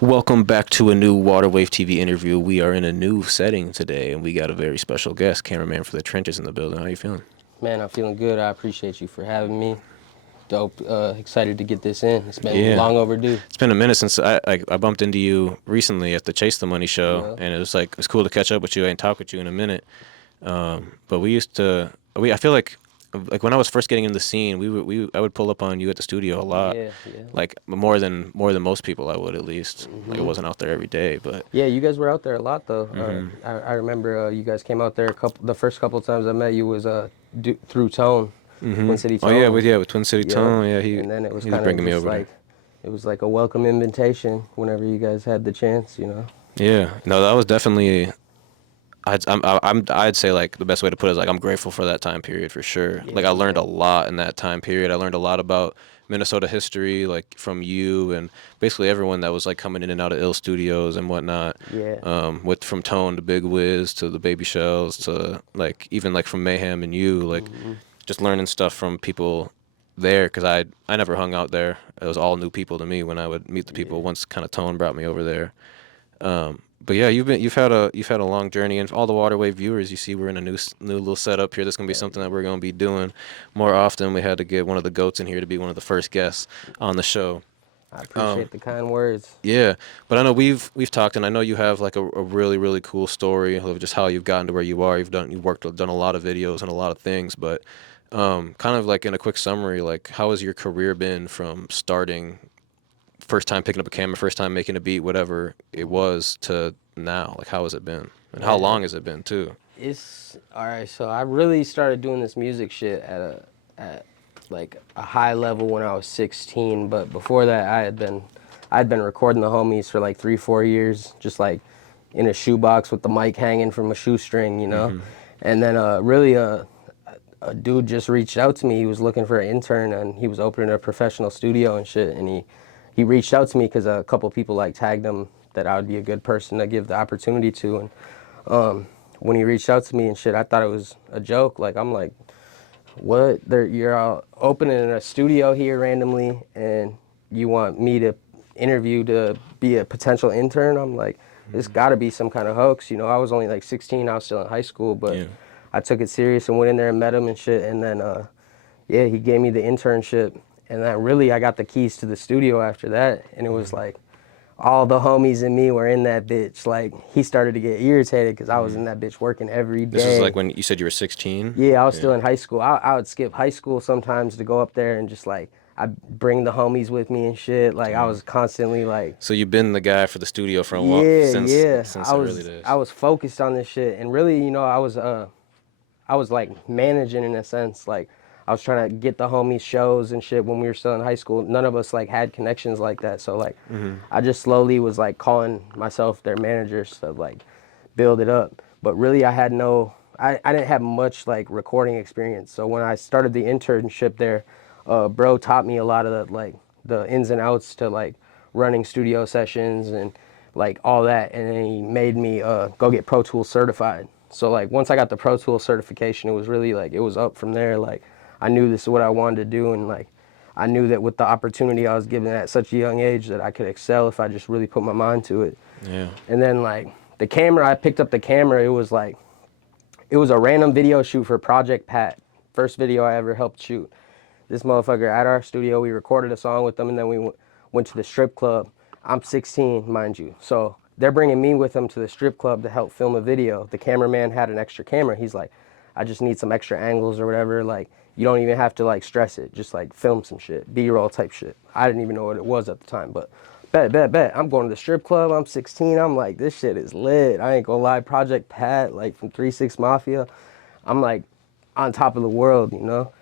Welcome back to a new Waterwave TV interview. We are in a new setting today, and we got a very special guest, Cameraman for the Trenches in the building. How you feeling? Man, I'm feeling good. I appreciate you for having me. Dope. Excited to get this in. It's been Yeah, long overdue. it's been a minute since I bumped into you recently at the Chase the Money show, Yeah. and it was like it's cool to catch up with you. I ain't talked with you in a minute, but we used to. I feel like when I was first getting in the scene, I would pull up on you at the studio a lot, Yeah, yeah. like more than most people I would at least. Like it hmm wasn't out there every day, but Yeah, you guys were out there a lot though. hmm I remember you guys came out there a couple. The first couple of times I met you was through Tone, Twin City oh yeah, Tone. with Twin City Yep. Tone, yeah, And then it was he was kind of bringing me just over there. like, it was like a welcome invitation whenever you guys had the chance, you know. Yeah, no, that was definitely. I'd say like the best way to put it is like I'm grateful for that time period for sure. Yeah, Like I learned a yeah. lot in that time period. I learned a lot about Minnesota history, like from you and basically everyone that was like coming in and out of ill studios and whatnot. Yeah. With from Tone to Big Wiz to the Baby Shells to like even like from Mayhem and you, like hmm just learning stuff from people there because I never hung out there. It was all new people to me when I would meet the people Yeah. once kind of Tone brought me over there. But yeah, you've had a long journey, and for all the Waterway viewers, you see we're in a new little setup here. This is gonna be Hell something that yeah. we're gonna be doing more often. We had to get one of the goats in here to be one of the first guests on the show. I Um, appreciate the kind words. yeah, but I know we've talked, and I know you have like a really cool story of just how you've gotten to where you are. Done a lot of videos and a lot of things, but kind of like in a quick summary, like how has your career been from starting first time picking up a camera, first time making a beat, whatever it was, to now? Like, how has it been? And how Man, long has it been, too? it's all right. So I really started doing this music shit at like a high level when I was 16. But before that, I'd been recording the homies for like 3 4 years, just like in a shoebox with the mic hanging from a shoestring, you know. Mm-hmm. And then a dude just reached out to me. He was looking for an intern and he was opening a professional studio and shit. And he reached out to me because a couple people like tagged him that I would be a good person to give the opportunity to. And when he reached out to me and shit, I thought it was a joke. Like I'm like, what? You're all opening a studio here randomly, and you want me to interview to be a potential intern? I'm like, this got to be some kind of hoax. You know, I was only like 16. I was still in high school, but Yeah. I took it serious and went in there and met him and shit. And then, yeah, he gave me the internship, and then really I got the keys to the studio after that, and it was like all the homies and me were in that bitch. Like he started to get irritated because I was in that bitch working every This is like day. when you said you were 16? Yeah, I was Yeah. still in high school. I would skip high school sometimes to go up there and just like I bring the homies with me and shit. Like I Damn. was constantly like, So you've been the guy for the studio for a while, yeah, since yeah. since the early I days. was focused on this shit, and really, you know, I was like managing in a sense. Like I was trying to get the homies shows and shit when we were still in high school. None of us like had connections like that, so like I just slowly was like calling myself their managers to like build it up. But really, I didn't have much like recording experience. So when I started the internship there, bro taught me a lot of the ins and outs to like running studio sessions and like all that, and then he made me go get Pro Tools certified. So like once I got the Pro Tools certification, it was really like it was up from there. Like I knew this is what I wanted to do, and like I knew that with the opportunity I was given at such a young age that I could excel if I just really put my mind to it. Yeah. And then like the camera, I picked up the camera. It was a random video shoot for Project Pat. First video I ever helped shoot. This motherfucker at our studio, we recorded a song with them, and then we went to the strip club. I'm 16, mind you. So they're bringing me with them to the strip club to help film a video. The cameraman had an extra camera. He's like, I just need some extra angles or whatever. Like, you don't even have to like stress it. Just like film some shit, B-roll type shit. I didn't even know what it was at the time, but bet. I'm going to the strip club. I'm 16. I'm like, this shit is lit. I ain't gonna lie. Project Pat, like from 3 6 Mafia. I'm like on top of the world, you know?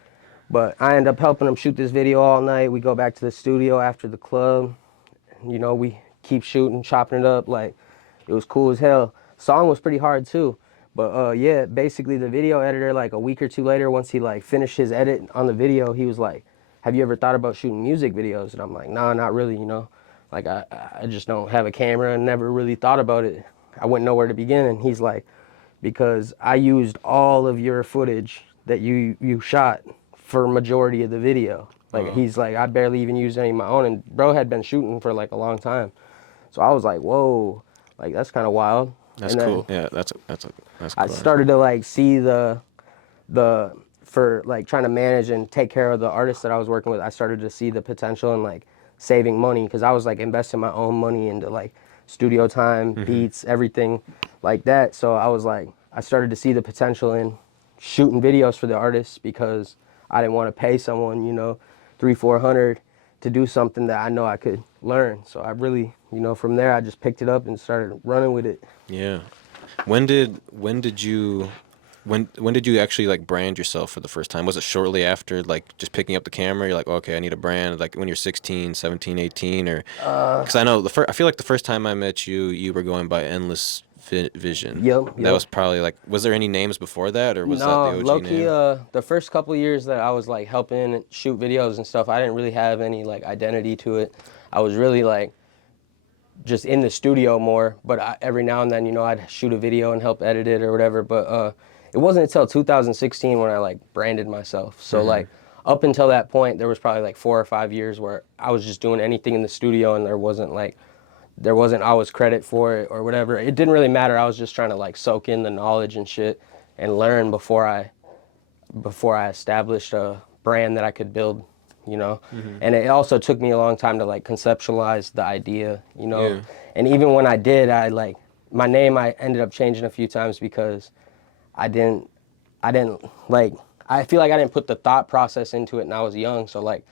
But I end up helping him shoot this video all night. We go back to the studio after the club. You know, we keep shooting, chopping it up. Like, it was cool as hell. Song was pretty hard too. But yeah, basically the video editor, like a week or two later, once he like finished his edit on the video, he was like, have you ever thought about shooting music videos? And I'm like, nah, not really, you know? Like I just don't have a camera and never really thought about it. I wouldn't know where to begin. And he's like, because I used all of your footage that you shot for majority of the video. Like he's like, I barely even used any of my own, and bro had been shooting for like a long time. So I was like, whoa, like that's kind of wild. That's And cool. then Yeah, that's I cool. started to like see the for like trying to manage and take care of the artists that I was working with. I started to see the potential in like saving money because I was like investing my own money into like studio time, Mm-hmm. beats, everything like that. So I was like, I started to see the potential in shooting videos for the artists because I didn't want to pay someone, you know, 300-400 to do something that I know I could learn. So I really, you know, from there I just picked it up and started running with it. Yeah. When did you when did you actually like brand yourself for the first time? Was it shortly after like just picking up the camera? You're like, okay, I need a brand. Like when you're 16, 17, 18, or because I know I feel like the first time I met you, you were going by Endless Vision. Yep, That yep. was probably like, was there any names before that, or was that the No, low OG key, name? the first couple years that I was like helping shoot videos and stuff, I didn't really have any like identity to it. I was really like just in the studio more, but every now and then, you know, I'd shoot a video and help edit it or whatever. But it wasn't until 2016 when I like branded myself. So Mm-hmm. like up until that point, there was probably like 4 or 5 years where I was just doing anything in the studio and there wasn't always credit for it or whatever. It didn't really matter. I was just trying to like soak in the knowledge and shit and learn before I established a brand that I could build, you know. Mm-hmm. And it also took me a long time to like conceptualize the idea, you know. Yeah. And even when I did, I like my name I ended up changing a few times because I didn't I didn't like I feel like I didn't put the thought process into it and I was young, so like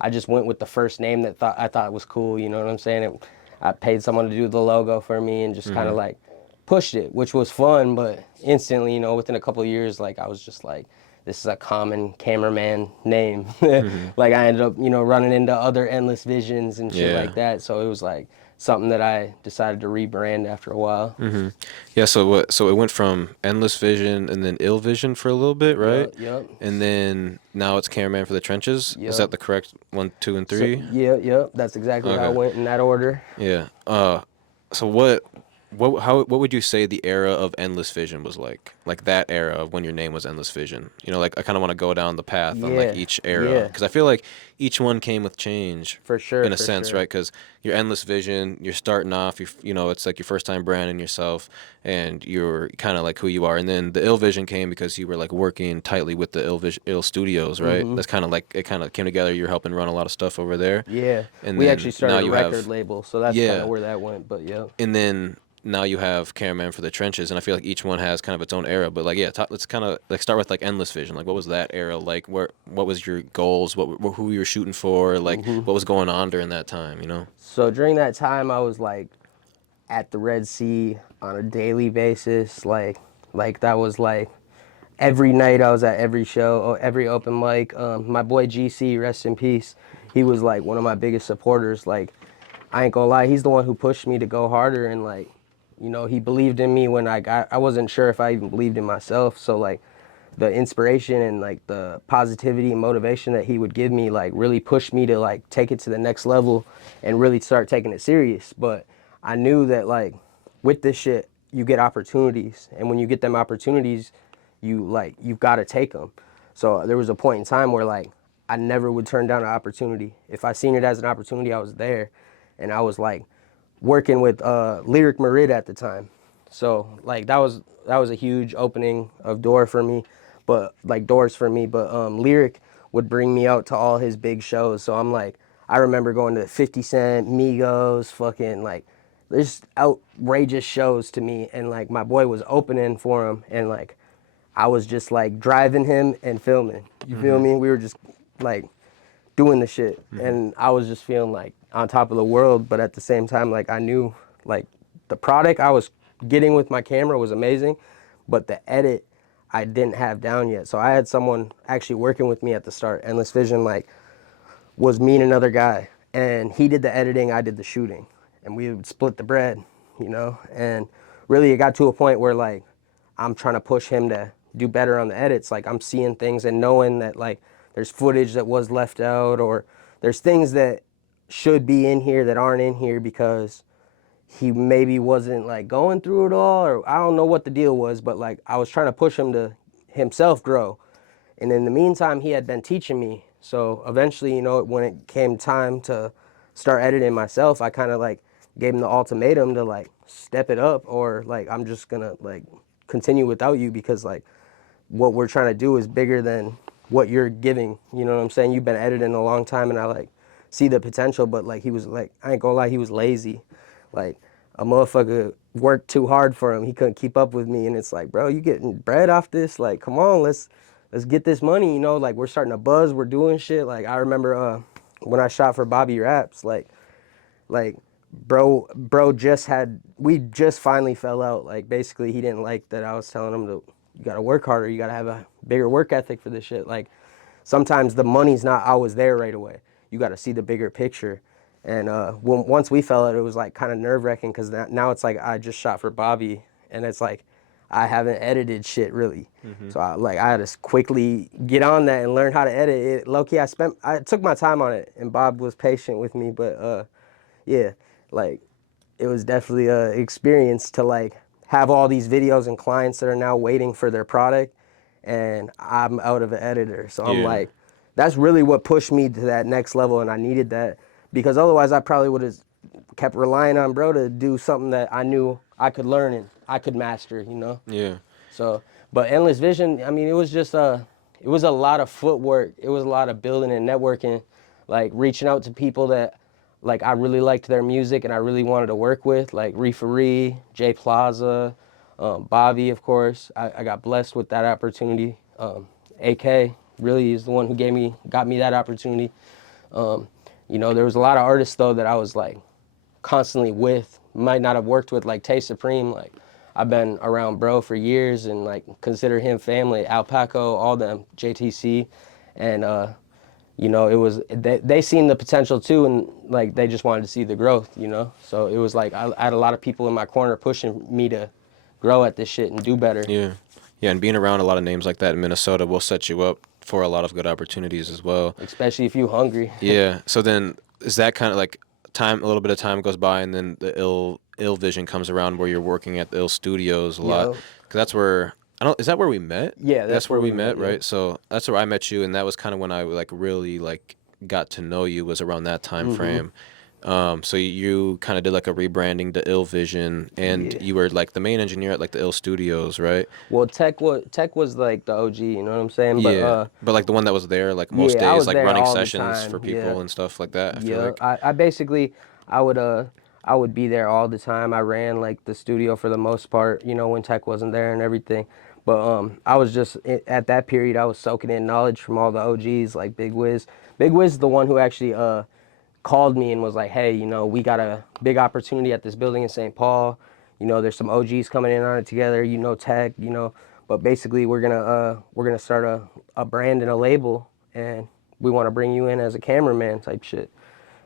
I just went with the first name that I thought was cool, you know what I'm saying? I paid someone to do the logo for me and just kind Mm-hmm. of like pushed it, which was fun, but instantly, you know, within a couple of years, like I was just like, this is a common cameraman name. Mm-hmm. Like I ended up, you know, running into other endless visions and shit Yeah. like that. So it was like something that I decided to rebrand after a while. Mm-hmm. Yeah, so what? So it went from Endless Vision and then Ill Vision for a little bit, right? Yup, yup, And then now it's Cameraman for the Trenches. Is that yup. the correct one, two, and So three? yeah, yep. That's exactly how it Okay. went in that order. Yeah. So what would you say the era of Endless Vision was like? Like that era of when your name was Endless Vision. You know, like I kind of want to go down the path on like Yeah, each era yeah, because I feel like each one came with change for sure, in a for sense, right? sure. Because your Endless Vision, you're starting off, you know, it's like your first time branding yourself and you're kind of like who you are. And then the Ill Vision came because you were like working tightly with the Ill Studios, right? Mm-hmm. That's kind of like it kind of came together. You're helping run a lot of stuff over there. Yeah, And we actually then now started a you record have label, so that's kind of yeah, where that went. But yeah. and then now you have Cameraman for the Trenches, and I feel like each one has kind of its own era. But like, yeah, let's kind of like start with like Endless Vision. Like, what was that era like? What was your goals? Who you were shooting for? Like, Mm-hmm. what was going on during that time? You know? So during that time, I was like at the Red Sea on a daily basis. Like that was like every night I was at every show, or every open mic. My boy GC, rest in peace. He was like one of my biggest supporters. Like I ain't gonna lie, he's the one who pushed me to go harder and like, you know, he believed in me when I wasn't sure if I even believed in myself. So like the inspiration and like the positivity and motivation that he would give me like really pushed me to like take it to the next level and really start taking it serious. But I knew that like with this shit you get opportunities, and when you get them opportunities you've got to take them. So there was a point in time where like I never would turn down an opportunity. If I seen it as an opportunity, I was there. And I was like working with Lyric Marid at the time. So like that was a huge opening of door for me, but like doors for me. But Lyric would bring me out to all his big shows. So I'm like, I remember going to 50 Cent, Migos, fucking like there's outrageous shows to me, and like my boy was opening for him, and like I was just like driving him and filming. You feel Mm-hmm. me? We were just like doing the shit, Mm-hmm. and I was just feeling like on top of the world. But at the same time, like I knew like the product I was getting with my camera was amazing, but the edit I didn't have down yet. So I had someone actually working with me at the start. Endless Vision like was me and another guy, and he did the editing, I did the shooting, and we would split the bread, you know. And really, it got to a point where like I'm trying to push him to do better on the edits. Like I'm seeing things and knowing that like there's footage that was left out, or there's things that should be in here that aren't in here because he maybe wasn't like going through it all, or I don't know what the deal was, but like I was trying to push him to himself grow. And in the meantime, he had been teaching me. So eventually, you know, when it came time to start editing myself, I kind of like gave him the ultimatum to like step it up, or like I'm just gonna like continue without you, because like what we're trying to do is bigger than what you're giving. You know what I'm saying? You've been editing a long time, and I like see the potential. But like he was like, I ain't gonna lie, he was lazy. Like a motherfucker worked too hard for him. He couldn't keep up with me, and it's like, bro, you getting bread off this? Like, come on, let's get this money. You know, like we're starting to buzz. We're doing shit. Like I remember when I shot for Bobby Raps, like bro just had, we just finally fell out. Like basically he didn't like that I was telling him to, you gotta work harder, you gotta have a bigger work ethic for this shit. Like sometimes the money's not always there right away, you gotta see the bigger picture. And once we fell out, it was like kind of nerve-wracking, because now it's like I just shot for Bobby, and it's like I haven't edited shit really. So I had to quickly get on that and learn how to edit it. Low key, I took my time on it, and Bob was patient with me. But yeah, like it was definitely a experience to like have all these videos and clients that are now waiting for their product, and I'm out of an editor. So I'm Yeah. like, that's really what pushed me to that next level, and I needed that, because otherwise I probably would have kept relying on bro to do something that I knew I could learn and I could master, you know? Yeah. So, but Endless Vision, I mean, it was just it was a lot of footwork. It was a lot of building and networking, like reaching out to people that, like, I really liked their music and I really wanted to work with, like Reeferee, Jay Plaza, Bobby, of course. I got blessed with that opportunity. AK really is the one who got me that opportunity. You know, there was a lot of artists though that I was like constantly with, might not have worked with, like Tay Supreme. Like I've been around bro for years and like consider him family. Alpaco, all them, JTC, and you know, it was they seen the potential too, and like they just wanted to see the growth, you know. So it was like I had a lot of people in my corner pushing me to grow at this shit and do better. Yeah. Yeah, and being around a lot of names like that in Minnesota will set you up for a lot of good opportunities as well. Especially if you hungry. Yeah. So then is that kind of like time, a little bit of time goes by and then the ill vision comes around where you're working at the ill studios a lot. Yo, 'Cause that's where I don't, is that where we met? yeah, That's that's where where we we met, met. Yeah. right? So that's where I met you, and that was kind of when I like really like got to know you, was around that time frame. So you kind of did like a rebranding to Ill Vision, and Yeah. you were like the main engineer at like the Ill Studios, right? Well, Tech was like the OG, you know what I'm saying? But Yeah, but like the one that was there like most yeah, I days, was like there running all the sessions for time. Yeah. people and stuff like that. I feel Yeah, like. I basically I would be there all the time. I ran like the studio for the most part, you know, when Tech wasn't there and everything. But I was just at that period I was soaking in knowledge from all the OGs like Big Wiz. Big Wiz is the one who actually called me and was like, "Hey, you know, we got a big opportunity at this building in St. Paul. You know, there's some OGs coming in on it together. You know, Tech. You know, but basically we're gonna start a brand and a label, and we want to bring you in as a cameraman type shit."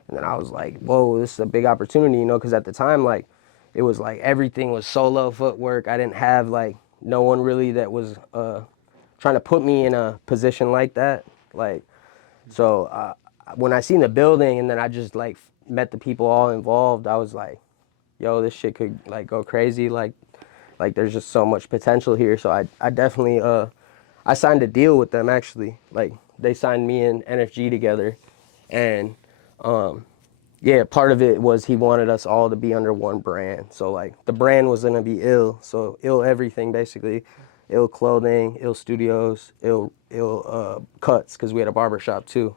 And then I was like, "Whoa, this is a big opportunity," you know, because at the time like it was like everything was solo footwork. I didn't have like no one really that was trying to put me in a position like that. Like so when I seen the building and then I just like met the people all involved, I was like, yo, this shit could like go crazy. Like there's just so much potential here. So I definitely I signed a deal with them actually. Like they signed me and NFG together, and yeah, part of it was he wanted us all to be under one brand. So like the brand was gonna be Ill, so Ill everything basically, Ill clothing, Ill studios, Ill cuts, because we had a barber shop too.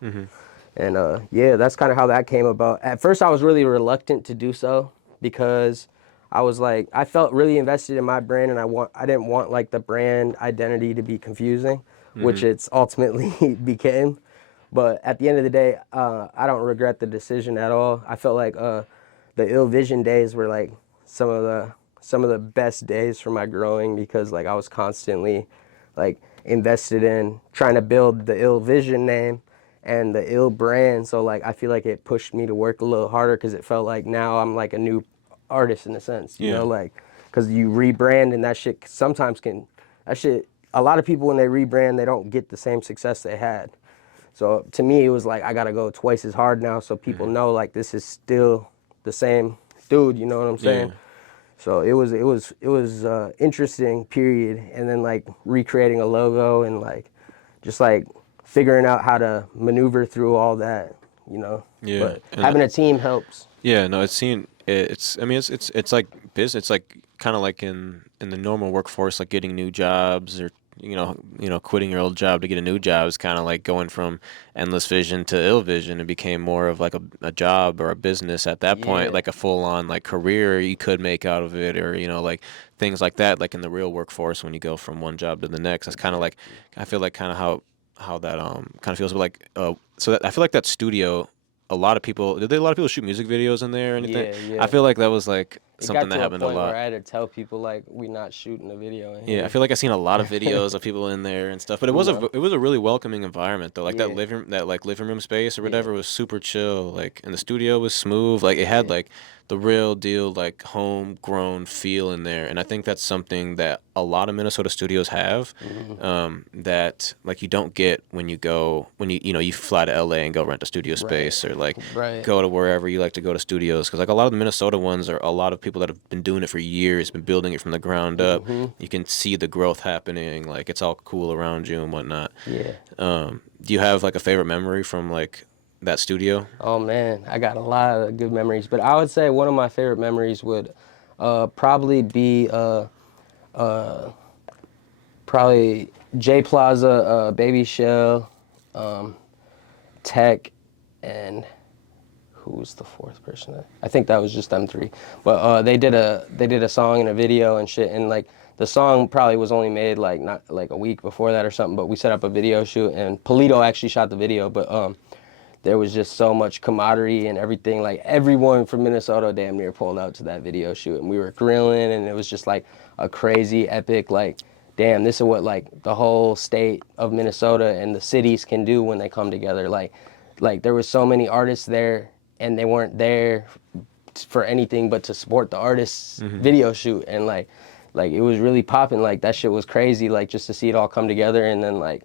And yeah, that's kind of how that came about. At first, I was really reluctant to do so because I was like, I felt really invested in my brand, and I didn't want like the brand identity to be confusing, which it's ultimately became. But at the end of the day, I don't regret the decision at all. I felt like the Ill Vision days were like some of the best days for my growing, because like I was constantly like invested in trying to build the Ill Vision name and the Ill brand. So like I feel like it pushed me to work a little harder, because it felt like now I'm like a new artist in a sense, you Yeah. know, like because you rebrand and that shit sometimes can that shit. A lot of people when they rebrand, they don't get the same success they had. So to me, it was like I gotta go twice as hard now, so people know like this is still the same dude. You know what I'm saying? Yeah. So it was interesting period, and then like recreating a logo and like just like figuring out how to maneuver through all that, you know. Yeah. But And having a team helps. yeah, no, it's I mean it's like business. It's like kind of like in the normal workforce, like getting new jobs or quitting your old job to get a new job is kind of like going from endless vision to ill vision. It became more of like a job or a business at that point, Yeah, like a full on like career you could make out of it, or like things like that. Like in the real workforce, when you go from one job to the next, that's kind of like exactly. I feel like kind of how that kind of feels. But like so that, I feel like that studio. A lot of people did. A lot of people shoot music videos in there or anything? Yeah, I yeah. feel like that was like It something got that to a happened a point where lot. I had to tell people like we not shooting a video in Yeah, I here. feel like I've seen a lot of videos of people in there and stuff, but You know? it was a really welcoming environment though. Like Yeah, that like living room space or yeah, whatever was super chill. Like, and the studio was smooth. Like it had yeah. like the real deal like homegrown feel in there, and I think that's something that a lot of Minnesota studios have. Hmm. That like you don't get when you go when you fly to LA and go rent a studio Right, space or like right. go to wherever you like to go to studios, because like a lot of the Minnesota ones are a lot of people that have been doing it for years, been building it from the ground up. Hmm. You can see the growth happening, like it's all cool around you and whatnot. Yeah. Do you have like a favorite memory from like that studio? Oh man, I got a lot of good memories, but I would say one of my favorite memories would probably be probably J Plaza, Baby Shell, Tech, and who was the fourth person? I think that was just them three. But they did a song and a video and shit, and like the song probably was only made like not like a week before that or something. But we set up a video shoot, and Polito actually shot the video. But there was just so much camaraderie and everything. Like everyone from Minnesota damn near pulled out to that video shoot, and we were grilling, and it was just like a crazy epic like. Damn, this is what like the whole state of Minnesota and the cities can do when they come together. Like there was so many artists there, and they weren't there for anything but to support the artist's Hmm. video shoot, and like it was really popping. Like that shit was crazy. Like just to see it all come together, and then like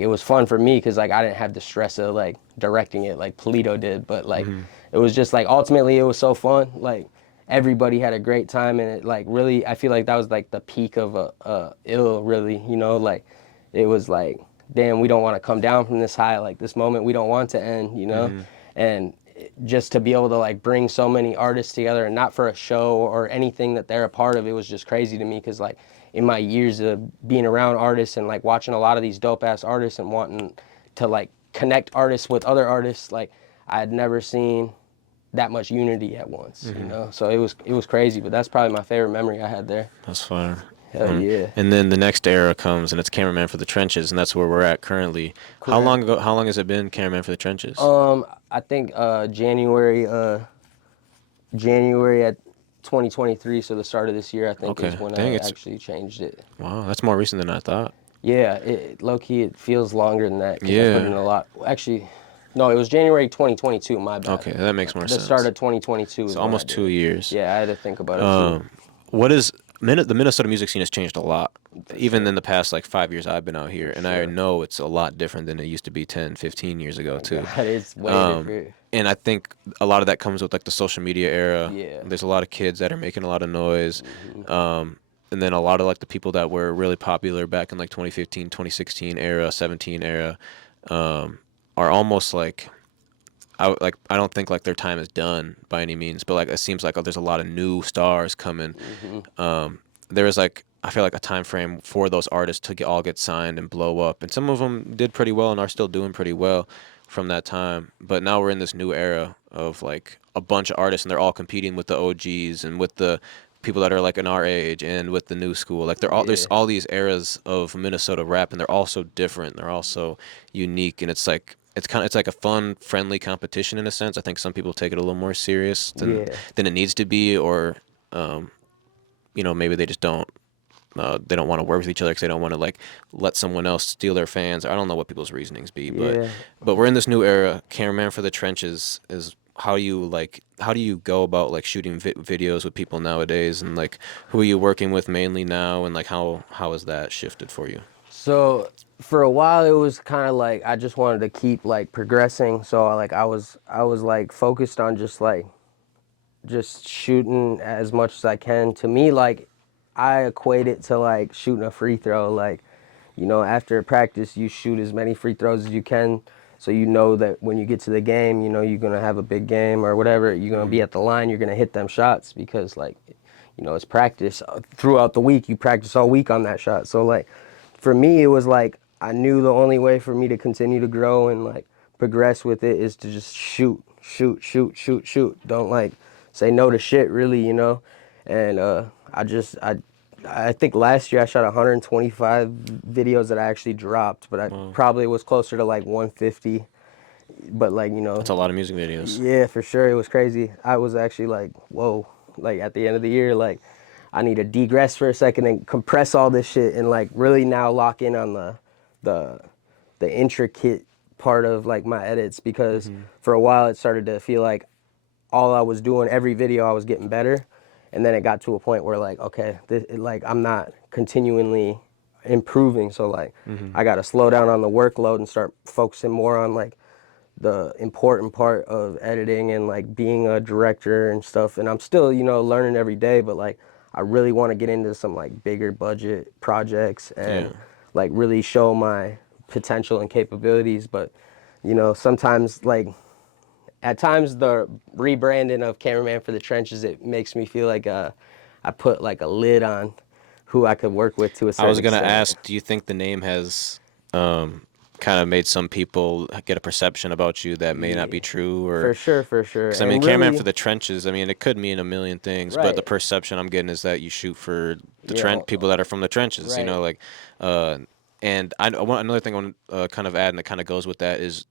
it was fun for me because like I didn't have the stress of like directing it like Polito did, but like Hmm. it was just like ultimately it was so fun. Like everybody had a great time, and it like really I feel like that was like the peak of a ill really, like it was like damn, we don't want to come down from this high, like this moment we don't want to end. Hmm. And just to be able to like bring so many artists together and not for a show or anything that they're a part of, it was just crazy to me because like in my years of being around artists and like watching a lot of these dope ass artists and wanting to like connect artists with other artists, like I had never seen that much unity at once, Hmm. So it was crazy, but that's probably my favorite memory I had there. That's fun. Hell yeah. And then the next era comes, and it's Cameraman for the Trenches, and that's where we're at currently. How long Correct. ago? How long has it been Cameraman for the Trenches? I think January at 2023, so the start of this year I think Okay, is when dang, I it's actually changed it. wow, that's more recent than I thought. Yeah, low key it feels longer than that because I put in Yeah. a lot. Actually, no, it was January 2022. My bad. Okay, that makes more The start sense. of 2022 So is when I almost did two it. years. Yeah, I had to think about it too. What is the Minnesota music scene has changed a lot, For even sure. in the past like 5 years I've been out here, For and I sure. know it's a lot different than it used to be 10, 15 years ago My too. God, it's way Um, different. and I think a lot of that comes with like the social media era. Yeah. There's a lot of kids that are making a lot of noise. Hmm. And then a lot of like the people that were really popular back in like 2015, 2016 era, 17 era, um, are almost like I don't think like their time is done by any means, but like it seems like there's a lot of new stars coming. Hmm. There is like I feel like a time frame for those artists to all get signed and blow up, and some of them did pretty well and are still doing pretty well from that time. But now we're in this new era of like a bunch of artists, and they're all competing with the OGs and with the people that are like in our age and with the new school. Like there's Yeah. all these eras of Minnesota rap, and they're all so different. They're all so unique, and it's like a fun, friendly competition in a sense. I think some people take it a little more serious Yeah. than it needs to be, or um, maybe they don't want to work with each other because they don't want to like let someone else steal their fans. I don't know what people's reasonings be, but Yeah. we're in this new era. Cameraman for the Trenches is how do you go about like shooting videos with people nowadays, and like who are you working with mainly now, and like how has that shifted for you? So for a while it was kind of like I just wanted to keep like progressing. So like I was like focused on just shooting as much as I can. To me, like I equate it to like shooting a free throw. Like, after practice, you shoot as many free throws as you can So you know that when you get to the game, you know you're gonna have a big game or whatever. You're gonna be Mhm. at the line. You're gonna hit them shots because like, you know, it's practice throughout the week. You practice all week on that shot. So like, for me, it was like I knew the only way for me to continue to grow and like progress with it is to just shoot, shoot, shoot, shoot, shoot. Don't like say no to shit, really, you know. And I think last year I shot 125 videos that I actually dropped, but I Wow. probably was closer to like 150. But like, you know, That's a lot of music videos. yeah, for sure, it was crazy. I was actually like, whoa, like at the end of the year, like I need to degress for a second and compress all this shit and like really now lock in on the the intricate part of like my edits because Mhm. for a while it started to feel like all I was doing every video I was getting better, and then it got to a point where like okay, like I'm not continually improving, so like Mhm. I got to slow down on the workload and start focusing more on like the important part of editing and like being a director and stuff. And I'm still, you know, learning every day, but like I really want to get into some like bigger budget projects Yeah. and like really show my potential and capabilities. But you know, sometimes like at times the rebranding of Cameraman for the Trenches, it makes me feel like I put like a lid on who I could work with to a I certain was gonna extent. ask, do you think the name has kind of made some people get a perception about you that may not Yeah, be true, or for sure, for sure. because I mean, And cameraman for really, the trenches. I mean, it could mean a million things, but the right, perception I'm getting is that you shoot for the you're trend people that are from the trenches. You right. know, like, uh, and I want another thing I want to kind of add, and that kind of goes with that is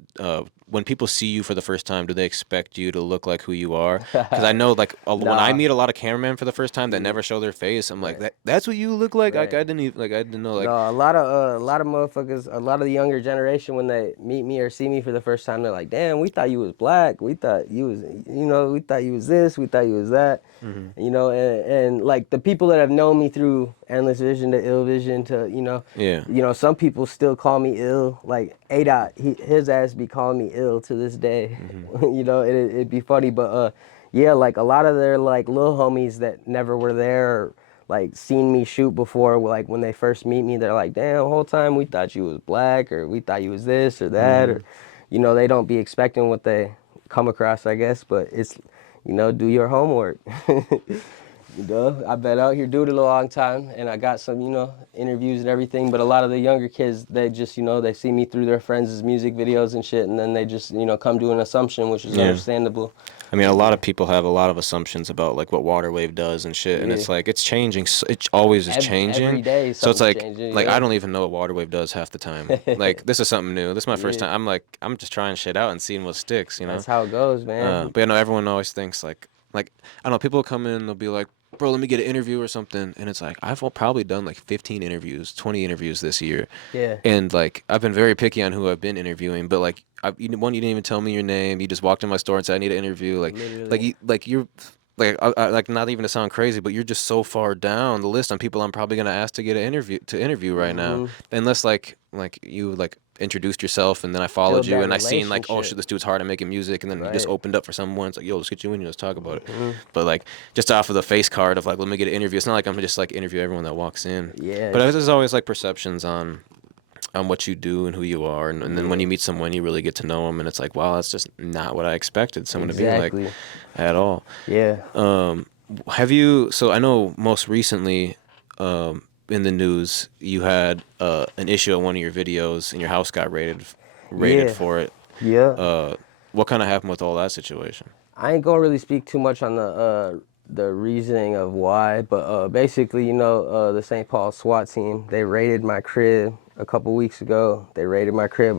when people see you for the first time, do they expect you to look like who you are? Because I know, like, when I Nah, meet a lot of cameramen for the first time that mm, never show their face, I'm like, right, that's what you look like. Like, right. I didn't even like, I didn't know, like, No, a lot of motherfuckers, a lot of the younger generation, when they meet me or see me for the first time, they're like, "Damn, we thought you was black. We thought you was, you know, we thought you was this. We thought you was that." hmm You know, and like the people that have known me through Endless Vision to Ill Vision to, yeah, some people still call me ill. Like A Dot, his ass be calling me ill to this day. hmm You know, it'd be funny, but yeah, like a lot of their like little homies that never were there, or, like seen me shoot before, like when they first meet me, they're like, "Damn, the whole time we thought you was black, or we thought you was this or that," or, hmm they don't be expecting what they come across, I guess, but it's, do your homework. I've been out here doing it a long time, and I got some, interviews and everything. But a lot of the younger kids, they just, they see me through their friends' music videos and shit, and then they just, come to an assumption, which is yeah. understandable. I mean, a But lot yeah, of people have a lot of assumptions about like what water wave does and shit, and yeah. it's like it's changing. It always is Every changing. day So it's something's like changing. like I Yeah. don't even know what water wave does half the time. Like this is something new. This is my first Yeah. time. I'm like I'm just trying shit out and seeing what sticks, you know. That's how it goes, man. But you know, everyone always thinks like I don't know. People come in, they'll be like, "Bro, let me get an interview or something," and it's like I've probably done like 15 interviews, 20 interviews this year, Yeah. and like I've been very picky on who I've been interviewing. But like you didn't even tell me your name. You just walked in my store and said I need an interview. Literally. You're like not even to sound crazy, but you're just so far down the list on people I'm probably gonna ask to get an interview right now, Hmm. unless like you like introduced yourself and then I followed Build you that and I seen like, oh shit, relationship. this dude's hard at making music, and then you just Right. opened up for someone. It's like, yo, let's get you in here, let's talk about it. Hmm. But like just off of the face card of like, let me get an interview. It's not like I'm just like interview everyone that walks in. Yeah. But there's always like perceptions on what you do and who you are, and then when Yeah. you meet someone, you really get to know them, and it's like, wow, that's just not what I expected someone to be like Exactly. at all. Yeah. Um, have you? So I know most recently, in the news, you had an issue on one of your videos, and your house got raided Yeah. for it. Yeah. Uh, what kind of happened with all that situation? I ain't gonna really speak too much on the reasoning of why, but basically, the St. Paul SWAT team, they raided my crib a couple weeks ago. They raided my crib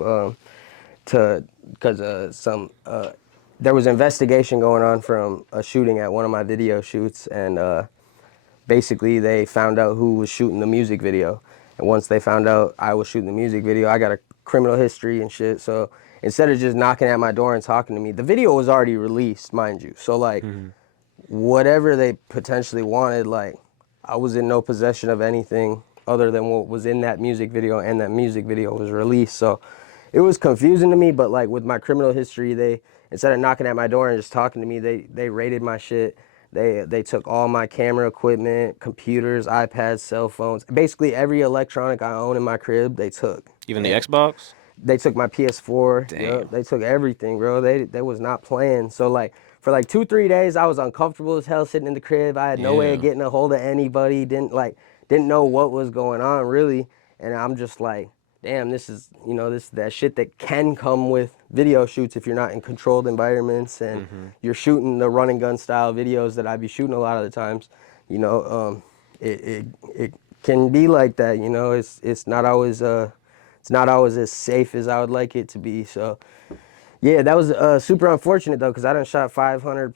to because some there was an investigation going on from a shooting at one of my video shoots, and basically they found out who was shooting the music video. And once they found out I was shooting the music video, I got a criminal history and shit. So instead of just knocking at my door and talking to me, the video was already released, mind you. So like Hmm whatever they potentially wanted, like I was in no possession of anything other than what was in that music video, and that music video was released. So it was confusing to me, but like with my criminal history, they, instead of knocking at my door and just talking to me, they raided my shit. They took all my camera equipment, computers, iPads, cell phones, basically every electronic I own in my crib, they took. Even the And Xbox? They took my PS4. Yep, Damn. they took everything, bro. They was not playing. So like for like 2 3 days, I was uncomfortable as hell sitting in the crib. I had no way of Yeah. getting a hold of anybody. Didn't know what was going on really. And I'm just like, damn, this is this is that shit that can come with video shoots if you're not in controlled environments and Mm-hmm. you're shooting the run and gun style videos that I be shooting a lot of the times. You know, it can be like that. It's not always as safe as I would like it to be. So yeah, that was super unfortunate though, because I done shot 500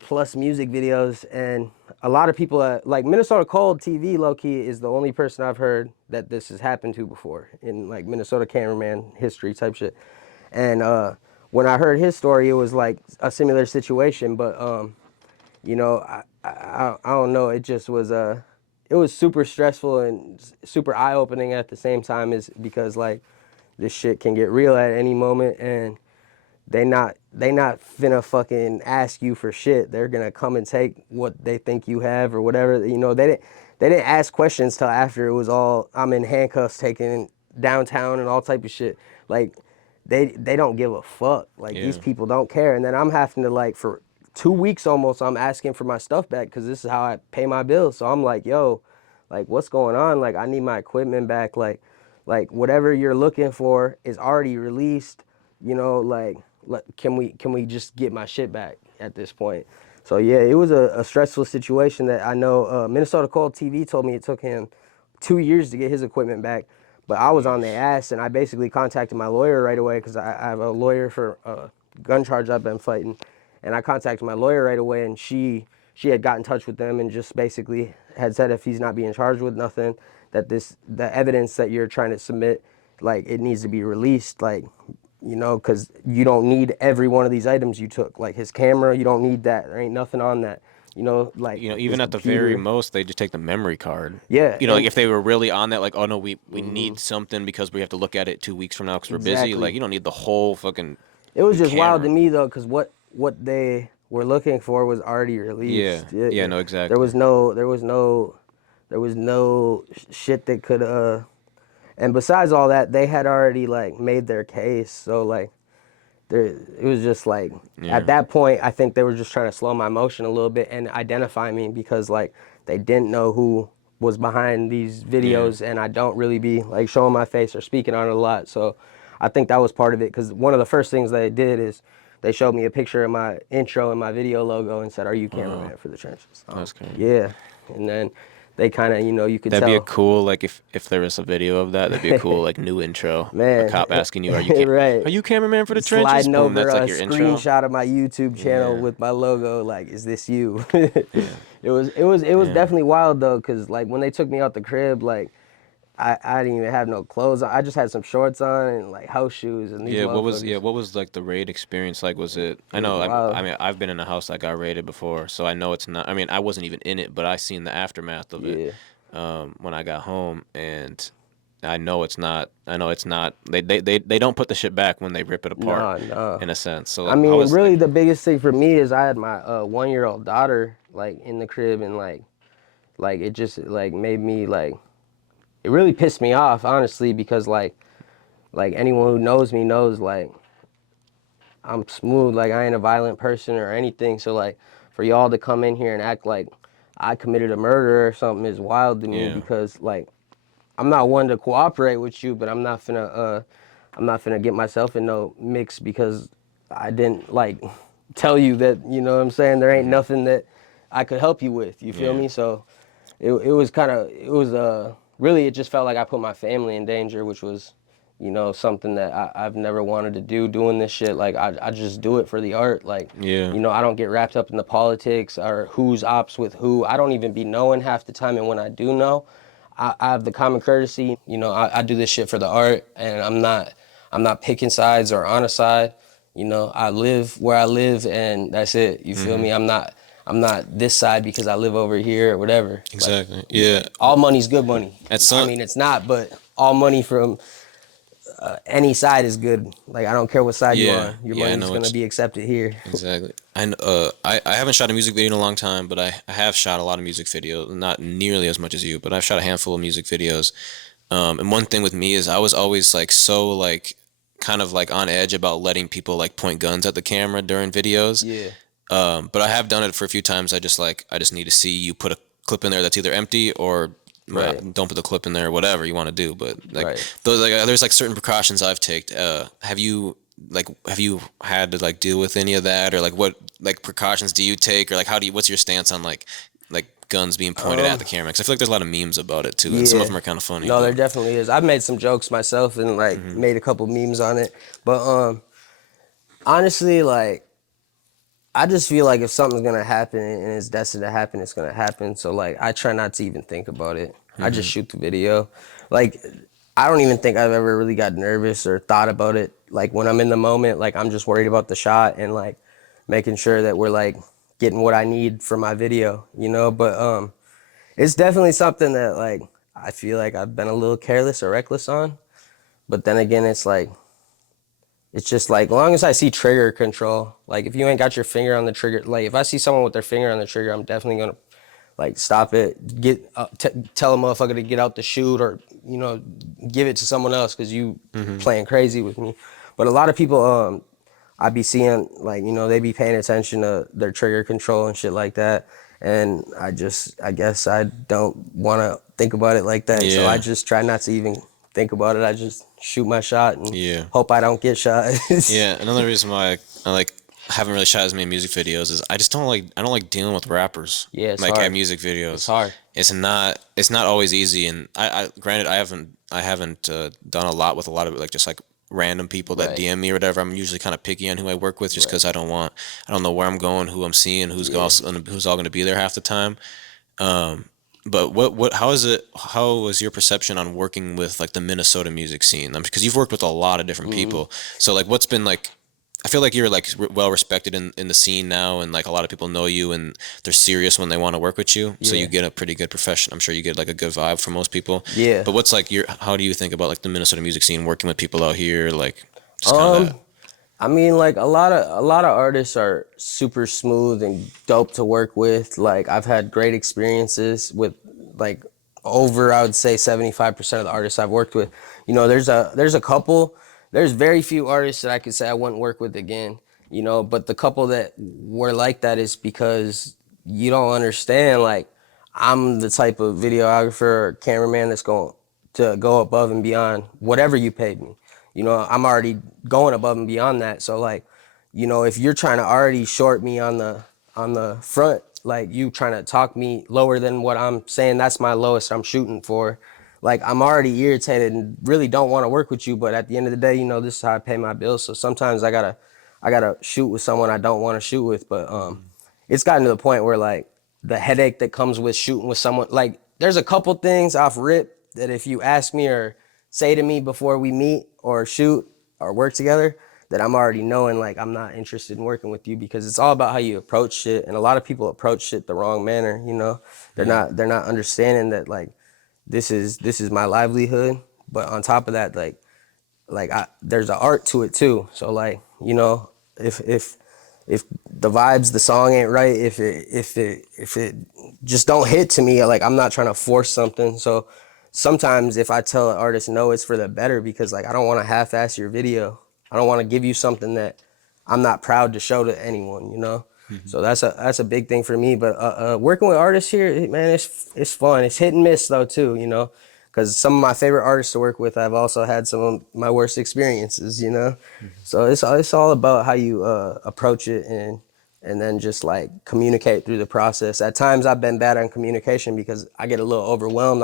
plus music videos, and a lot of people like Minnesota Cold TV. Low key is the only person I've heard that this has happened to before in like Minnesota cameraman history type shit. And when I heard his story, it was like a similar situation, but I don't know. It just was it was super stressful and super eye opening at the same time, is because like this shit can get real at any moment, and they not finna fucking ask you for shit. They're gonna come and take what they think you have or whatever. They didn't ask questions till after it was all I'm in handcuffs taken downtown and all type of shit. Like they don't give a fuck. Like these Yeah. people don't care. And then I'm having to like for 2 weeks almost I'm asking for my stuff back because this is how I pay my bills. So I'm like, yo, like what's going on? Like I need my equipment back. Like whatever you're looking for is already released. Can we just get my shit back at this point? So yeah, it was a stressful situation that I know Minnesota Cold TV told me it took him 2 years to get his equipment back. But I was on their Yeesh. ass, and I basically contacted my lawyer right away because I have a lawyer for a gun charge I've been fighting, and I contacted my lawyer right away, and she had got in touch with them and just basically had said if he's not being charged with nothing, that the evidence that you're trying to submit, like it needs to be released, like because you don't need every one of these items you took, like his camera, you don't need that. There ain't nothing on that, like his Even at the very computer. most, they just take the memory card. Yeah, Like and if they were really on that, like, oh no, we need something because we have to look at it 2 weeks from now because we're busy. Like, exactly. you don't need the whole fucking It was just wild to camera. me though, because what they were looking for was already Yeah. released. Yeah. Yeah, No. there Exactly. was no there was no there was no shit that could and besides all that, they had already like made their case. So like there, it was just like at Yeah. that point, I think they were just trying to slow my motion a little bit and identify me because like they didn't know who was behind these Yeah. videos, and I don't really be like showing my face or speaking on it a lot. So I think that was part of it because one of the first things they did is they showed me a picture of my intro and my video logo and said, "Are you Wow. cameraman for the trenches?" That's crazy. Yeah, and then they kind of you could That'd be a tell, cool like if there was a video of that, that'd be a cool like new intro. A man, cop asking you, right. are you cameraman for the trenches?" Sliding Boom, over that's a like your intro. screenshot of my YouTube channel Yeah. with my logo. Like, is this you? Yeah. It was Damn. definitely wild though, cause like when they took me out the crib, like I didn't even have no clothes on. I just had some shorts on and like house shoes, and these Yeah, motherfuckers. what was like the raid experience like? Was it It I was know wild. I mean I've been in a house that got raided before, so I know it's not I mean I wasn't even in it, but I seen the aftermath of it Yeah. when I got home and I know it's not they don't put the shit back when they rip it apart Nah, nah. in a sense. So I like how mean, was really, like the biggest thing for me is I had my 1 year old daughter like in the crib, and like it just like made me like it really pissed me off honestly because like anyone who knows me knows like I'm smooth, like I ain't a violent person or anything. So like for y'all to come in here and act like I committed a murder or something is wild to me yeah. because like I'm not one to cooperate with you, but I'm not finna get myself in no mix because I didn't like tell you that, you know what I'm saying? There ain't Hmm. nothing that I could help you with. You feel Yeah. me? So it was really it just felt like I put my family in danger, which was something that I've never wanted to do doing this shit. Like I just do it for the art. Like Yeah. I don't get wrapped up in the politics or who's ops with who. I don't even be knowing half the time, and when I do know, I have the common courtesy. I do this shit for the art, and I'm not picking sides or on a side. I live where I live, and that's it. You feel Hmm. me? I'm not this side because I live over here or whatever. Like, Exactly. Yeah. all money's good money. At I some mean, it's not, but all money from any side is good. Like, I don't care what side you're yeah, on. Your I money's know gonna it's be accepted here. exactly. I haven't shot a music video in a long time, but I have shot a lot of music videos. Not nearly as much as you, but I've shot a handful of music videos. And one thing with me is I was always like so like kind of like on edge about letting people like point guns at the camera during videos. Yeah. But I have done it for a few times. I just need to see you put a clip in there that's either empty or Right. don't put the clip in there, whatever you want to do. But like Right. those, like there's like certain precautions I've taken. Have you had to like deal with any of that, or like what like precautions do you take, or like what's your stance on like guns being pointed at the camera? Because I feel like there's a lot of memes about it too, and some of Yeah. them are kind of funny. No, there But definitely is. I've made some jokes myself and like hmm made a couple memes on it. But honestly, like I just feel like if something's gonna happen and it's destined to happen, it's gonna happen. So like I try not to even think about it. I just hmm shoot the video. Like I don't even think I've ever really got nervous or thought about it. Like when I'm in the moment, like I'm just worried about the shot and like making sure that we're like getting what I need for my video, you know? But it's definitely something that like I feel like I've been a little careless or reckless on. But then again, it's just like, as long as I see trigger control, like if you ain't got your finger on the trigger, like if I see someone with their finger on the trigger, I'm definitely gonna like stop it, tell a motherfucker to get out the chute, or you know, give it to someone else because you hmm playing crazy with me. But a lot of people, I be seeing like you know they be paying attention to their trigger control and shit like that, and I guess I don't want to think about it like that, so I yeah, just try not to even think about it. I just shoot my shot and yeah. hope I don't get shot. Yeah, another reason why I like haven't really shot as many music videos is I don't like dealing with rappers Yeah, it's like at hard. music It's videos. hard. It's not always easy, and I granted I haven't done a lot with a lot of like just like random people that Right. DM me or whatever. I'm usually kind of picky on who I work with just Right. because I don't know where I'm going, who I'm seeing, Yeah. who's all going to be there half the time. Um, but how was your perception on working with like the Minnesota music scene? Because you've worked with a lot of different Hmm. people. So like what's been like I feel like you're like well respected in the scene now, and like a lot of people know you, and they're serious when they want to work with you. So you Yeah. get a pretty good profession. I'm sure you get like a good vibe from most people. Yeah. But what's like your how do you think about like the Minnesota music scene, working with people out here, like just kind of that? Um, I mean, like a lot of artists are super smooth and dope to work with. Like I've had great experiences with like over I would say 75% of the artists I've worked with. You know, there's a couple. There's very few artists that I could say I wouldn't work with again. You know, but the couple that were like that is because you don't understand. Like I'm the type of videographer or cameraman that's going to go above and beyond whatever you paid me. You know, I'm already going above and beyond that. So like, you know, if you're trying to already short me on the front, like you trying to talk me lower than what I'm saying, that's my lowest I'm shooting for. Like I'm already irritated and really don't want to work with you, but at the end of the day, you know, this is how I pay my bills. So sometimes I gotta shoot with someone I don't want to shoot with. But it's gotten to the point where like the headache that comes with shooting with someone, like there's a couple things off rip that if you ask me or say to me before we meet or shoot or work together, that I'm already knowing like I'm not interested in working with you, because it's all about how you approach shit, and a lot of people approach shit the wrong manner. You know, Mm, they're not understanding that like this is my livelihood, but on top of that, there's an art to it too. So like you know, if the vibes, the song ain't right, if it just don't hit to me, like I'm not trying to force something. So sometimes if I tell an artist no, it's for the better, because like I don't want to half-ass your video. I don't want to give you something that I'm not proud to show to anyone, you know. mhm. So that's a big thing for me. But working with artists here, man, it's fun. It's hit and miss though too, you know, because some of my favorite artists to work with, I've also had some of my worst experiences, you know. So it's all about how you approach it, and then just like communicate through the process. At times I've been bad on communication because I get a little overwhelmed.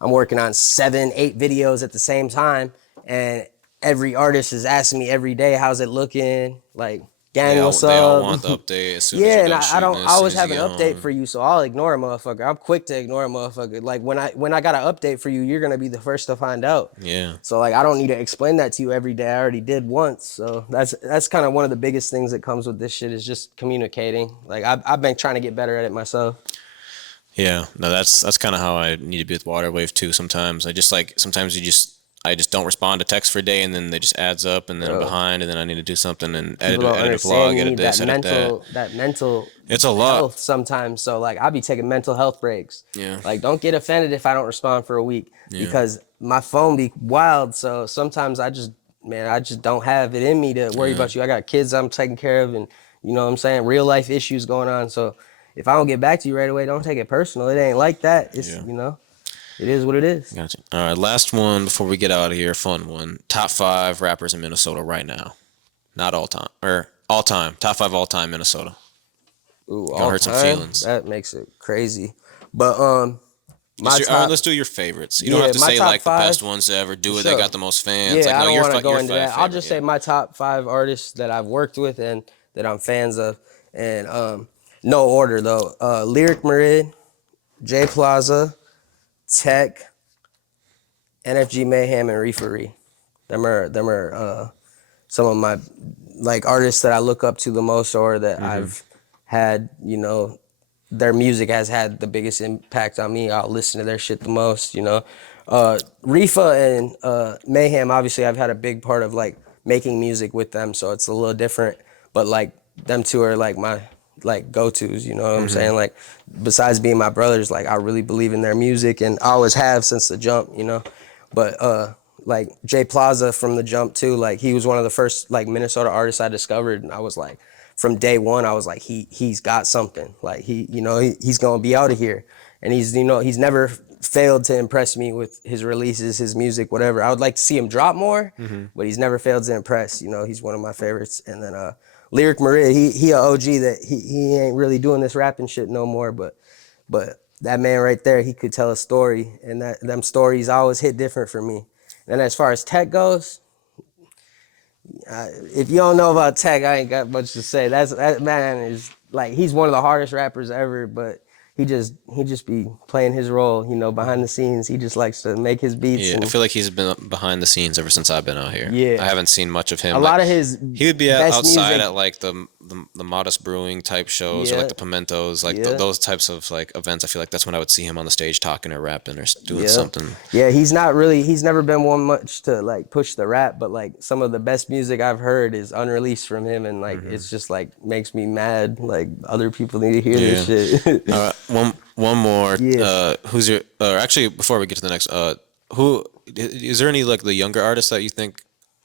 I'm working on 7, 8 videos at the same time, and every artist is asking me every day, "How's it looking?" Like, "Gang, what's They all up?" want the update as soon as you're Yeah, and done I shooting don't. it, I as soon always as you have an get update for home. you, so I'll ignore a motherfucker. I'm quick to ignore a motherfucker. Like when I got an update for you, you're gonna be the first to find out. Yeah. So like I don't need to explain that to you every day. I already did once. So that's kind of one of the biggest things that comes with this shit is just communicating. Like I've been trying to get better at it myself. Yeah, no, that's kind of how I need to be with Waterwave too. Sometimes I just like sometimes I just don't respond to text for a day, and then they just adds up, and then I'm Bro, behind, and then I need to do something and people don't edit a understand vlog, you edit need this, edit that. that mental It's a lot. health sometimes. So like I'll be taking mental health breaks. Yeah, Like don't get offended if I don't respond for a week, yeah, because my phone be wild. So sometimes I just man, I just don't have it in me to worry Yeah. about you. I got kids I'm taking care of, and you know what I'm saying, real life issues going on. So if I don't get back to you right away, don't take it personal. It ain't like that. It's Yeah. it is what it is. Gotcha. All right, last one before we get out of here. Fun one. Top five rappers in Minnesota right now. Not all time or all time. Top five all time Minnesota. Ooh, Gonna all hurt some time. feelings. That makes it crazy. But my Just your, all right, top, let's do your favorites. You don't have yeah, to my say top like the five best ones to ever for do it. That sure. got the most fans. Like Yeah, I no, don't want to go your into five that. I'll favorite. just say Yeah. my top five artists that I've worked with and that I'm fans of, and no order though. Lyric Marid, J Plaza, Tech, NFG Mayhem, and Reefery. Them are some of my like artists that I look up to the most, or that I've had, you know, their music has had the biggest impact on me. I'll listen to their shit the most, you know. Reefa and Mayhem, obviously, I've had a big part of like making music with them, so it's a little different. But like them two are like my like go-tos, you know what I'm saying? Like besides being my brothers, like I really believe in their music and I always have since the jump, you know. But like Jay Plaza from the jump too, like he was one of the first like Minnesota artists I discovered, and I was like, from day one, I was like, he's got something. Like he's gonna be out of here, and he's never failed to impress me with his releases, his music, whatever. I would like to see him drop more, but he's never failed to impress. You know, he's one of my favorites. And then Lyric Maria, he a OG that he ain't really doing this rapping shit no more, but that man right there, he could tell a story, and that them stories always hit different for me. And as far as Tech goes, if you don't know about Tech, I ain't got much to say. That man is like, he's one of the hardest rappers ever, but he just be playing his role, you know, behind the scenes. He just likes to make his beats Yeah, I and feel like he's been behind the scenes ever since I've been out here. I yeah, haven't seen much of a him. Like lot of his he would be best outside music. at like the Modest Brewing type shows or like Yeah, the Pimentos, like yeah. those types of like events. I feel like that's when I would see him on the stage talking or rapping or doing Yeah. something. Yeah, he's never been one much to like push the rap, but like some of the best music I've heard is unreleased from him, and like it's just like makes me mad. Like other people need to hear this Yeah. shit. All right, one more. Yeah. Who's your? Actually, before we get to the next, who is there any like the younger artists that you think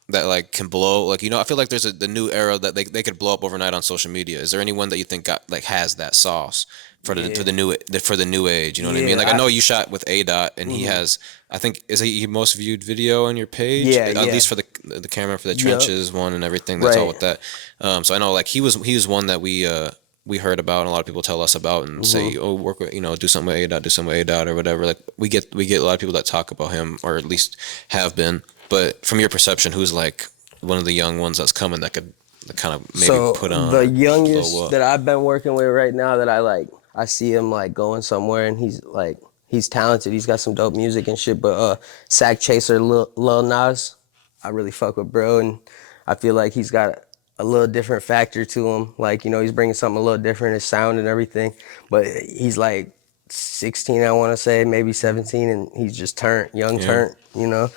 that like can blow? Like I feel like there's the new era that they could blow up overnight on social media. Is there anyone that you think got like has that sauce Yeah. for the new age? You know what I mean? Yeah. Like I know you shot with A Dot, and he has. I think is he most viewed video on your page, Yeah, at yeah. least for the camera for the Yup. trenches one and everything. That's all Right. with that. So I know like he was one that we heard about and a lot of people tell us about and say, oh, work with, do something with A Dot, do something with A Dot or whatever. Like we get a lot of people that talk about him or at least have been. But from your perception, who's like one of the young ones that's coming that could kind of maybe So put on the or blow youngest up? that I've been working with right now that I see him like going somewhere, and he's talented. He's got some dope music and shit. But Sack Chaser, Lil Nas, I really fuck with bro, and I feel like he's got a little different factor to him. Like he's bringing something a little different, his sound and everything. But he's like 16, I want to say, maybe 17, and he's just young Yeah. turnt. You know,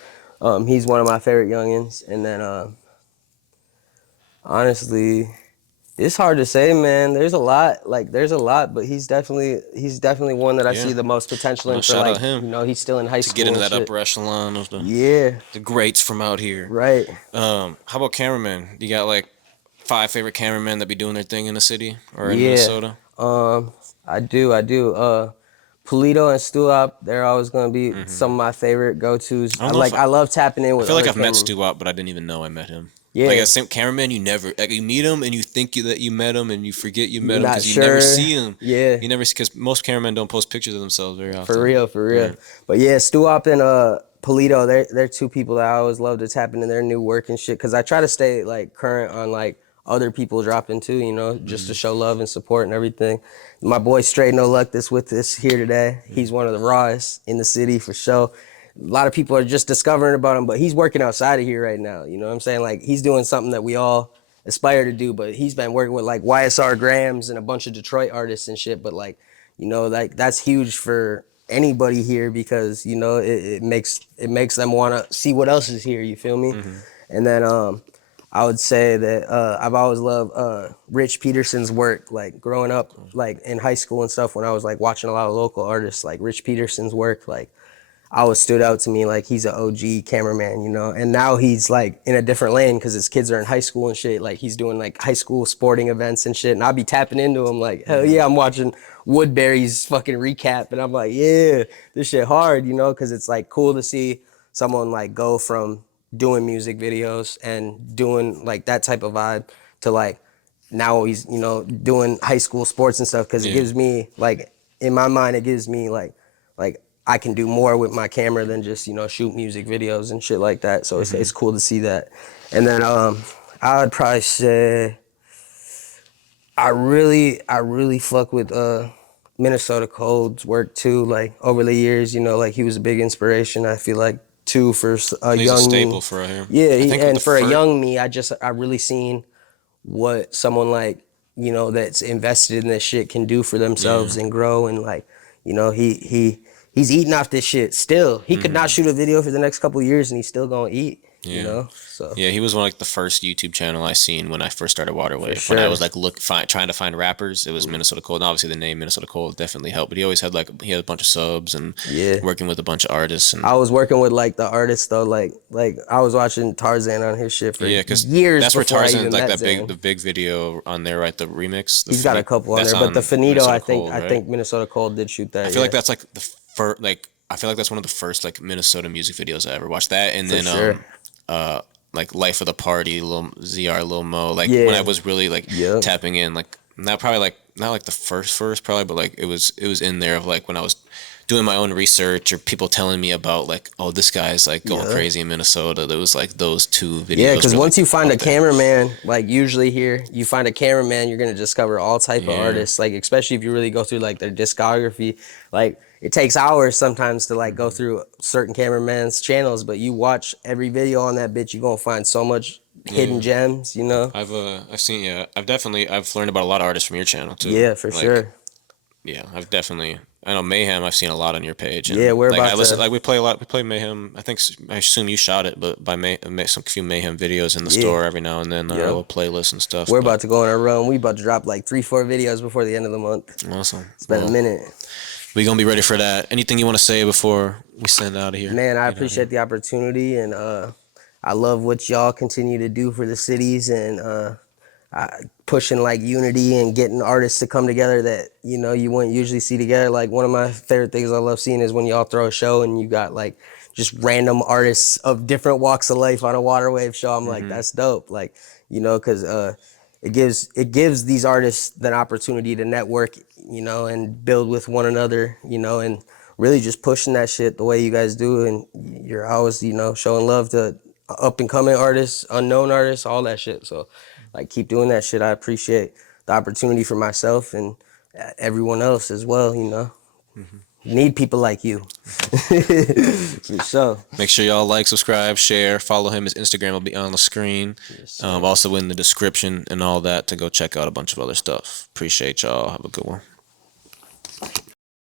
he's one of my favorite youngins. And then honestly, it's hard to say, man. There's a lot, but he's definitely one that I Yeah. see the most potential in Well, for shout out like, him he's still in high to get school into and that shit. upper echelon of Yeah, the greats from out here. right. How about cameramen? You got like five favorite cameramen that be doing their thing in the city or in Yeah. Minnesota? I do. Polito and Stu Up, they're always gonna be some of my favorite go-tos. I don't know if I love tapping in I with feel like other I've met cameramen. Stu Up, but I didn't even know I met him. Like Yeah, a same cameraman, you never like you meet him and you think that you met him and you forget you met you're him not because you never sure. see him. Yeah. You never see because most cameramen don't post pictures of themselves very For often. real, for real. Right. But yeah, Stuop and Polito, they're two people that I always love to tap into their new work and shit. Cause I try to stay like current on like other people dropping too, just to show love and support and everything. My boy Straight No Luck that's with us here today. He's one of the rawest in the city for sure. A lot of people are just discovering about him, but he's working outside of here right now. You know what I'm saying? Like he's doing something that we all aspire to do, but he's been working with like YSR Grams and a bunch of Detroit artists and shit. But like, like that's huge for anybody here because it makes them want to see what else is here. You feel me? And then I would say that I've always loved Rich Peterson's work. Like growing up, like in high school and stuff, when I was like watching a lot of local artists, like Rich Peterson's work, like always stood out to me. Like he's an OG cameraman, you know. And now he's like in a different lane because his kids are in high school and shit. Like he's doing like high school sporting events and shit. And I'll be tapping into him like, hell yeah, I'm watching Woodbury's fucking recap, and I'm like, yeah, this shit hard, you know, because it's like cool to see someone like go from doing music videos and doing like that type of vibe to like now he's, you know, doing high school sports and stuff, because it Yeah. gives me like, in my mind, it gives me like I can do more with my camera than just, you know, shoot music videos and shit like that. So it's cool to see that. And then I would probably say I really fuck with Minnesota Cold's work too. Like over the years, you know, like he was a big inspiration. I feel like too for a He's a young staple me. for out here. Yeah, I think the and for a first. young me, I really seen what someone like, you know, that's invested in this shit can do for Yeah. themselves and grow. And like, you know, he's eating off this shit still. He could not shoot a video for the next couple of years and he's still gonna eat, you Yeah. know. So Yeah, he was one of like the first YouTube channel I seen when I first started for Waterwave. When I sure. was like trying to find rappers, it was Minnesota Cold, and obviously the name Minnesota Cold definitely helped. But he always had like he had a bunch of subs and Yeah. working with a bunch of artists and I was working with like the artists though, like I was watching Tarzan on his shit for yeah, because years that's where before I Tarzan even like met that big Zane. the big video on there, right? The remix, the He's got a Finito, couple on that's there, but the on Finito, Minnesota I think Cold, I right? think Minnesota Cold did shoot I that. feel like Yeah, that's like the first like I feel like that's one of the first like Minnesota music videos I ever watched. That and for then sure. like Life of the Party, Lil ZR, Lil Mo, like when I Yeah, was really like yep. tapping in, like not probably like not like the first probably, but like it was in there of like when I was doing my own research or people telling me about like, oh, this guy's like going Yeah. crazy in Minnesota. There was like those two Yeah, videos because were like once you find up a there. cameraman, like usually here, you find a cameraman, you're gonna discover all type of Yeah. artists. Like especially if you really go through like their discography. Like it takes hours sometimes to like go through certain cameraman's channels, but you watch every video on that bitch, you're gonna find so much hidden Yeah. gems, you know? I've seen yeah I've learned about a lot of artists from your channel too. Yeah, for Like sure. yeah, I've definitely. I know Mayhem. I've seen a lot on your page, Yeah, and we're like I about listen. to. Like we play a lot. We play Mayhem. I think I assume you shot it, but by some few Mayhem videos in the Yeah, store every now and then, our yep. little playlists and stuff. We're But about to go on a run. We about to drop like 3, 4 videos before the end of the month. awesome. It's been a Well, minute. we gonna be ready for that. Anything you want to say before we send out of here? Man, I Get out of appreciate here. the opportunity, and I love what y'all continue to do for the cities, and pushing like unity and getting artists to come together that, you know, you wouldn't usually see together. Like one of my favorite things I love seeing is when y'all throw a show and you got like just random artists of different walks of life on a water wave show. I'm like, that's dope. Like, you know, because it gives these artists that opportunity to network, you know, and build with one another, you know, and really just pushing that shit the way you guys do. And you're always, you know, showing love to up and coming artists, unknown artists, all that shit. So like keep doing that shit. I appreciate the opportunity for myself and everyone else as well, you know. Need people like you. For sure. Make sure y'all like, subscribe, share, follow him. His Instagram will be on the screen. Yes, sir. Also in the description and all that to go check out a bunch of other stuff. Appreciate y'all. Have a good one.